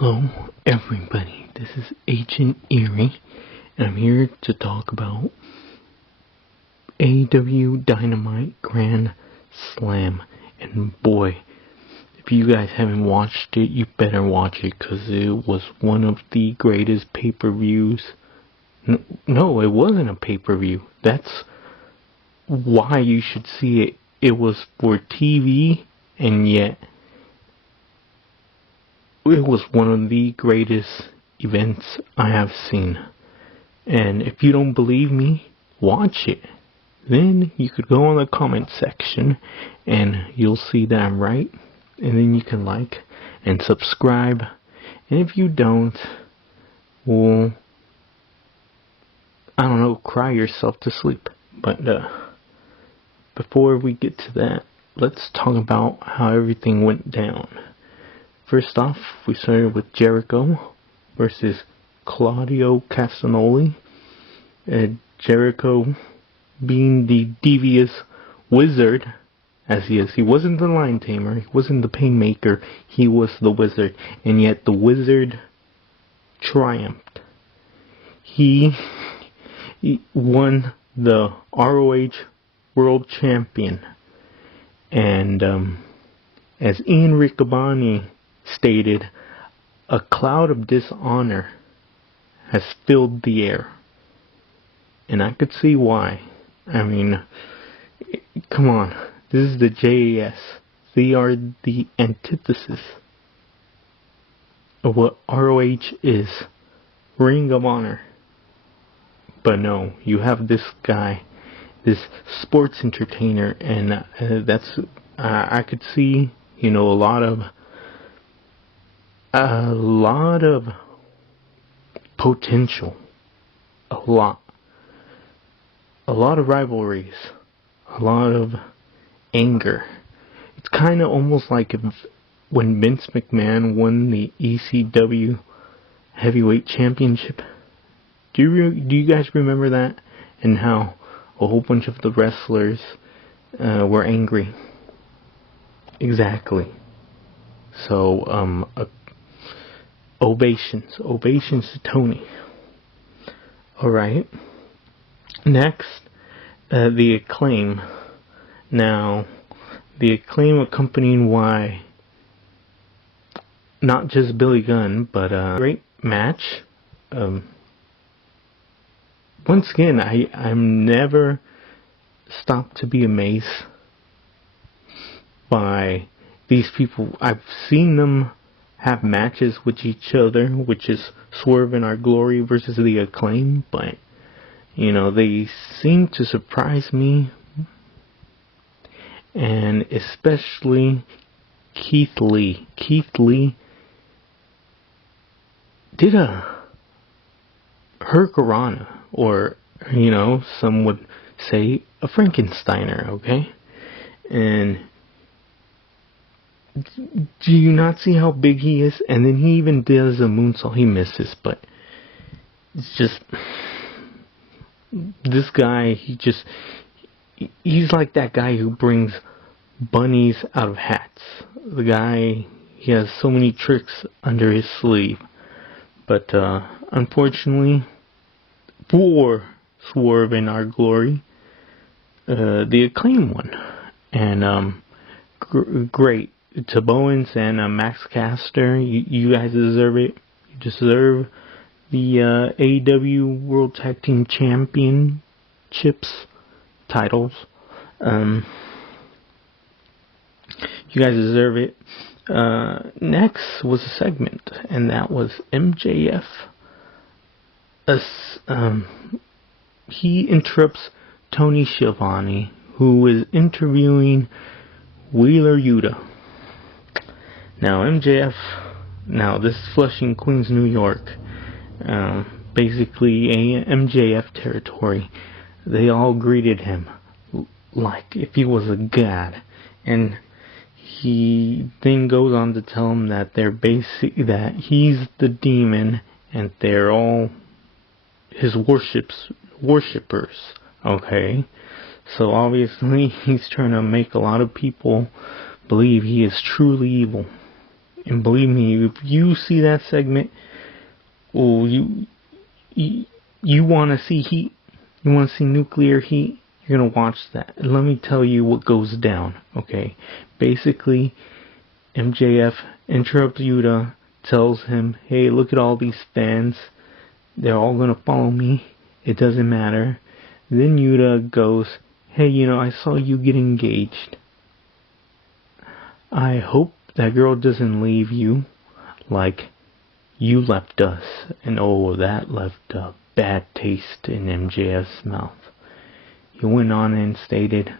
Hello, everybody. This is Agent Eerie, and I'm here to talk about AEW Dynamite Grand Slam. And boy, if you guys haven't watched it, you better watch it, because it was one of the greatest pay-per-views. No, it wasn't a pay-per-view. That's why you should see it. It was for TV, and yet it was one of the greatest events I have seen. And if you don't believe me, watch it. Then you could go on the comment section and you'll see that I'm right. And then you can like and subscribe. And if you don't, well, I don't know, cry yourself to sleep. But before we get to that, let's talk about how everything went down. First off, we started with Jericho versus Claudio Castagnoli. Jericho, being the devious wizard as he is, he wasn't the lion tamer, he wasn't the painmaker, he was the wizard, and yet the wizard triumphed. He won the ROH World Champion, and as Ian Riccaboni stated, a cloud of dishonor has filled the air. And I could see why. I mean, come on. This is the JAS. They are the antithesis of what ROH is. Ring of Honor. But no, you have this guy, this sports entertainer, and I could see, a lot of potential, a lot of rivalries, a lot of anger. It's kind of almost like when Vince McMahon won the ECW Heavyweight Championship. Do you guys remember that? And how a whole bunch of the wrestlers were angry. Exactly. So, ovations to Tony. Alright. Next, the Acclaim. Now, the Acclaim accompanying why not just Billy Gunn, but a great match. Once again, I'm never stopped to be amazed by these people. I've seen them have matches with each other, which is Swerve in Our Glory versus the Acclaim, but they seem to surprise me, and especially Keith Lee. Keith Lee did a Hurricanrana, or some would say a Frankensteiner, okay? And do you not see how big he is? And then he even does a moonsault. He misses, but it's just, this guy, he's like that guy who brings bunnies out of hats. The guy, he has so many tricks under his sleeve. But unfortunately, for Swerve in Our Glory, the Acclaim won. And great. To Bowens and Max Caster, you guys deserve it. You deserve the AEW World Tag Team Championships titles. You guys deserve it. Next was a segment, and that was MJF. He interrupts Tony Schiavone, who is interviewing Wheeler Yuta. Now, MJF, this is Flushing, Queens, New York, basically MJF territory. They all greeted him like if he was a god, and he then goes on to tell them that that he's the demon, and they're all his worshippers. Okay, so obviously he's trying to make a lot of people believe he is truly evil. And believe me, if you see that segment, oh, you want to see heat, you want to see nuclear heat, you're going to watch that. And let me tell you what goes down, okay? Basically, MJF interrupts Yuta, tells him, hey, look at all these fans. They're all going to follow me. It doesn't matter. Then Yuta goes, hey, I saw you get engaged. I hope that girl doesn't leave you like you left us. And oh, that left a bad taste in MJF's mouth. He went on and stated,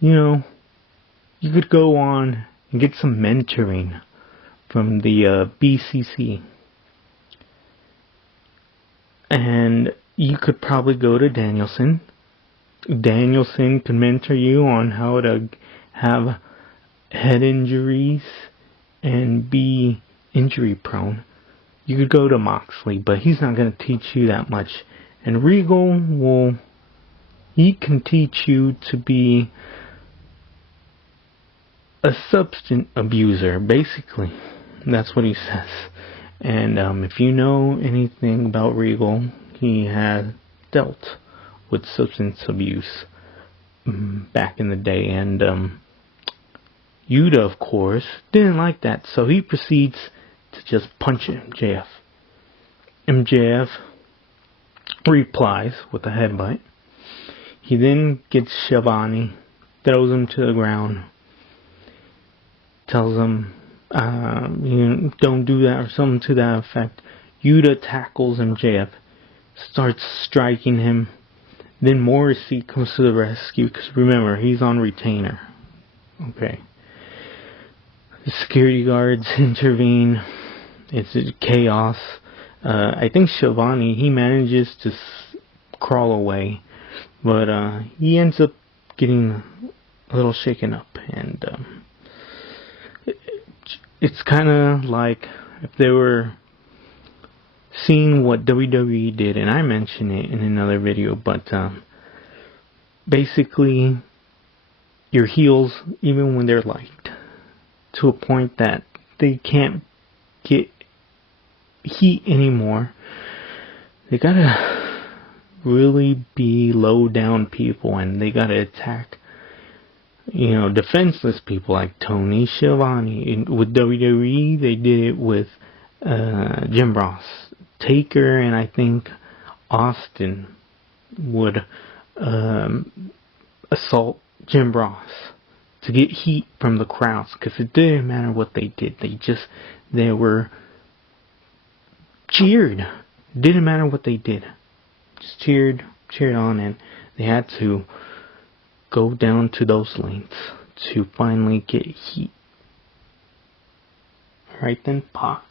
you could go on and get some mentoring from the BCC. And you could probably go to Danielson. Danielson can mentor you on how to have head injuries and be injury prone. You could go to Moxley, but he's not going to teach you that much. And Regal, well, he can teach you to be a substance abuser, basically. That's what he says. And if you know anything about Regal, he had dealt with substance abuse back in the day. And Yuta, of course, didn't like that. So he proceeds to just punch MJF. MJF replies with a headbutt. He then gets Schiavone, throws him to the ground, tells him, don't do that, or something to that effect. Yuta tackles MJF, starts striking him. Then Morrissey comes to the rescue, because remember, he's on retainer. Okay. The security guards intervene. It's chaos. I think Schiavone, he manages to crawl away, but he ends up getting a little shaken up, and it's kind of like if they were seeing what WWE did, and I mentioned it in another video, but basically your heels, even when they're liked, to a point that they can't get heat anymore, they gotta really be low down people, and they gotta attack defenseless people like Tony Schiavone. With WWE, they did it with Jim Ross. Taker and I think Austin would assault Jim Ross to get heat from the crowds, because it didn't matter what they did. They were cheered. Didn't matter what they did. Just cheered on, and they had to go down to those lengths to finally get heat. Alright then, Pac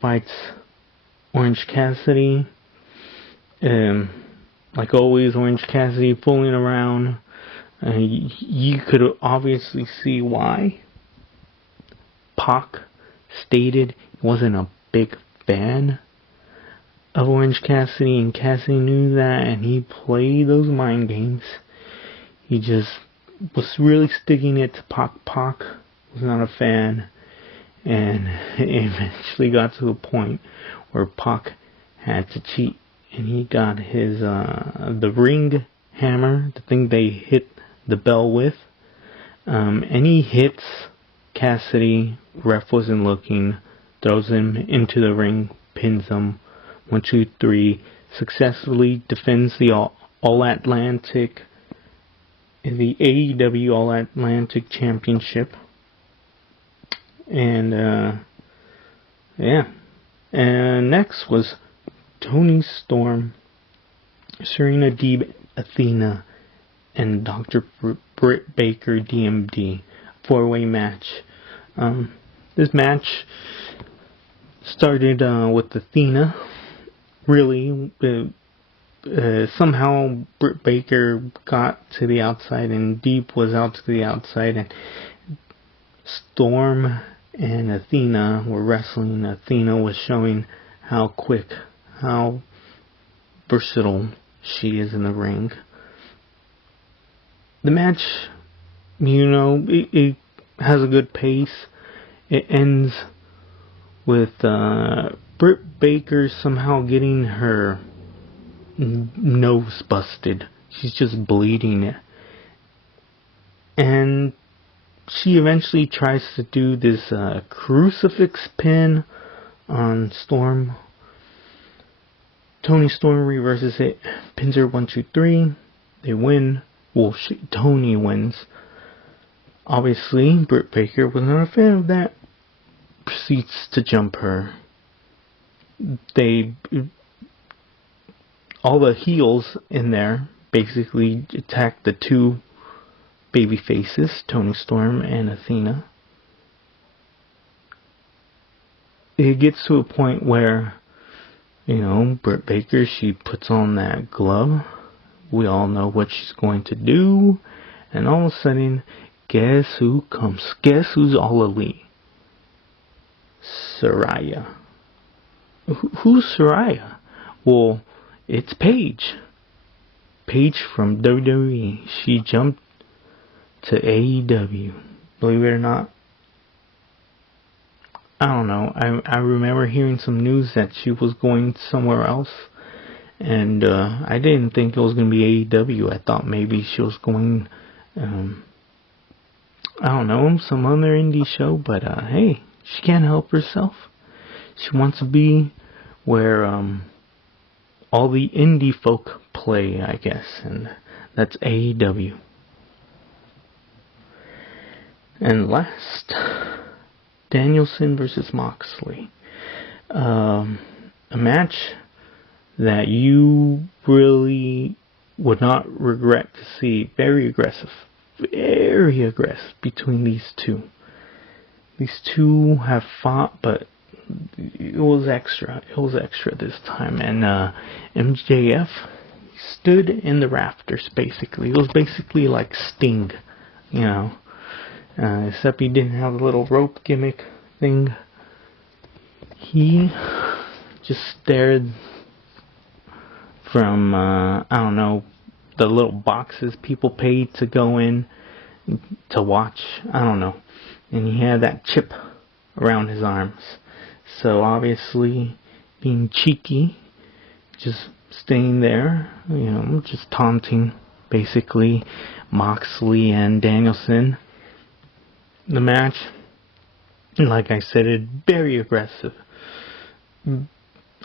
fights Orange Cassidy. Like always, Orange Cassidy fooling around. You could obviously see why. Pac stated he wasn't a big fan of Orange Cassidy, and Cassidy knew that, and he played those mind games. He just was really sticking it to Pac. Pac was not a fan, and it eventually got to a point where Pac had to cheat, and he got his the ring hammer, the thing they hit the bell with, and he hits Cassidy. Ref wasn't looking, throws him into the ring, pins him. 1, 2, 3, successfully defends the All-Atlantic, the AEW All-Atlantic Championship. And, yeah. And next was Tony Storm, Serena Deeb, Athena, and Dr. Britt Baker, DMD. 4-way match. This match started with Athena. Really, somehow Britt Baker got to the outside, and Deep was out to the outside, and Storm and Athena were wrestling. Athena was showing how quick, how versatile she is in the ring. The match, it has a good pace. it ends with Britt Baker somehow getting her nose busted. She's just bleeding. And she eventually tries to do this crucifix pin on Storm. Toni Storm reverses it, pins her 1, 2, 3. They win. Well, Toni wins. Obviously, Britt Baker was not a fan of that. Proceeds to jump her. All the heels in there basically attack the two baby faces, Toni Storm and Athena. It gets to a point where, Britt Baker, she puts on that glove. We all know what she's going to do. And all of a sudden, guess who comes? Guess who's all elite? Saraya. Who's Saraya? Well, it's Paige. Paige from WWE. She jumped to AEW. Believe it or not. I don't know. I remember hearing some news that she was going somewhere else. And I didn't think it was going to be AEW. I thought maybe she was going, I don't know, some other indie show. But hey, she can't help herself. She wants to be where all the indie folk play, I guess. And that's AEW. And last, Danielson versus Moxley. A match that you really would not regret to see. Very aggressive between these two. These two have fought, but it was extra. It was extra this time. And MJF stood in the rafters, basically. It was basically like Sting, except he didn't have the little rope gimmick thing. He just stared from, the little boxes people paid to go in to watch. I don't know. And he had that chip around his arms. So obviously, being cheeky, just staying there, just taunting, basically, Moxley and Danielson. The match, like I said, is very aggressive.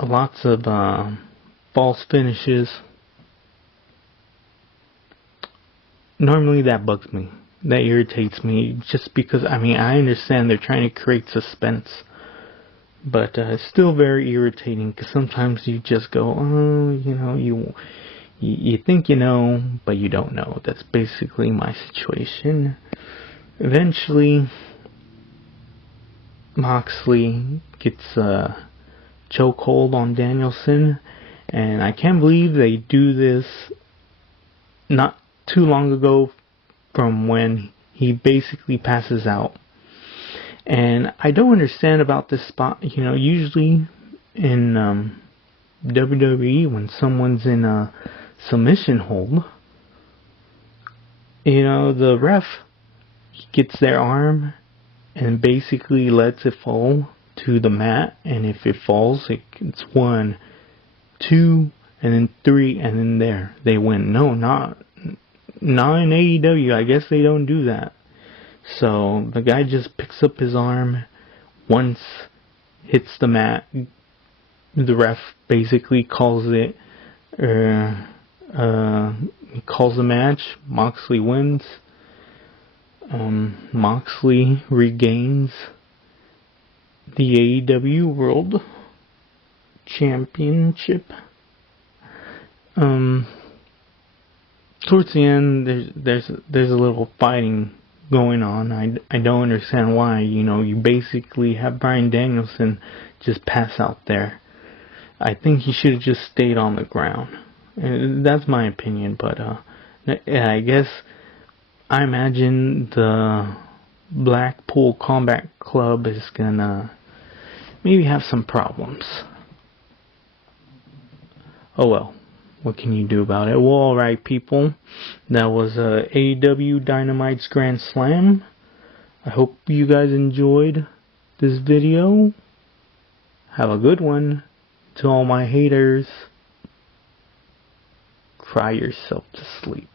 Lots of false finishes. Normally that bugs me. That irritates me. Just because, I understand they're trying to create suspense. But it's still very irritating. Because sometimes you just go, you think you know, but you don't know. That's basically my situation. Eventually, Moxley gets a chokehold on Danielson, and I can't believe they do this not too long ago from when he basically passes out. And I don't understand about this spot. Usually in WWE, when someone's in a submission hold, the ref gets their arm and basically lets it fall to the mat, and if it falls, it's 1, 2, and then 3, and then there they win. No, not in AEW. I guess they don't do that. So the guy just picks up his arm, once hits the mat, the ref basically calls it. He calls the match. Moxley wins. Moxley regains the AEW World Championship. Towards the end, there's a little fighting going on. I don't understand why. You basically have Bryan Danielson just pass out there. I think he should have just stayed on the ground. And that's my opinion, but I guess I imagine the Blackpool Combat Club is gonna maybe have some problems. Oh well, what can you do about it? Well, alright people, that was AEW Dynamite's Grand Slam. I hope you guys enjoyed this video. Have a good one. To all my haters, cry yourself to sleep.